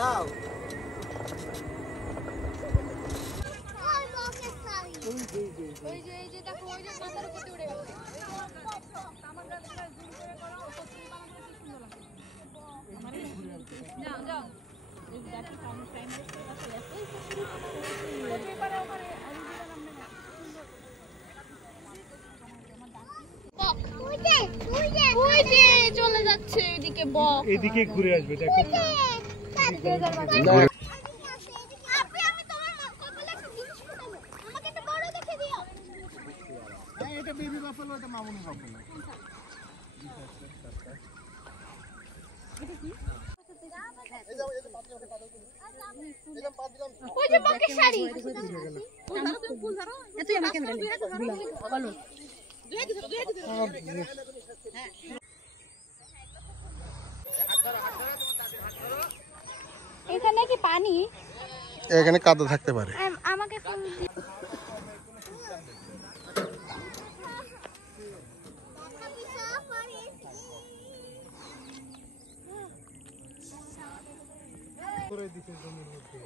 দাও ওই যে দেখো ওই যে মাথার উপর উড়ে গেল আমার গাছটা জুম করে করো সত্যি বানানো কি সুন্দর লাগে যাও যাও এই গাছটা প্রাইমারি স্কুল কাছে এতই সত্যি পারে ওখানে আমি দিলাম না ওই যে চলে যাচ্ছে এদিকে বক এদিকে ঘুরে আসবে দেখো এটা বেবি বাফেলো এটা মামুনি বাফেলো ওই যে বকের শাড়ি ফুল ধরো তুই আমাকে বলো এখানে কি পানি এখানে কাদা থাকতে পারে আমাকে ফোন করে দিতে জমির মধ্যে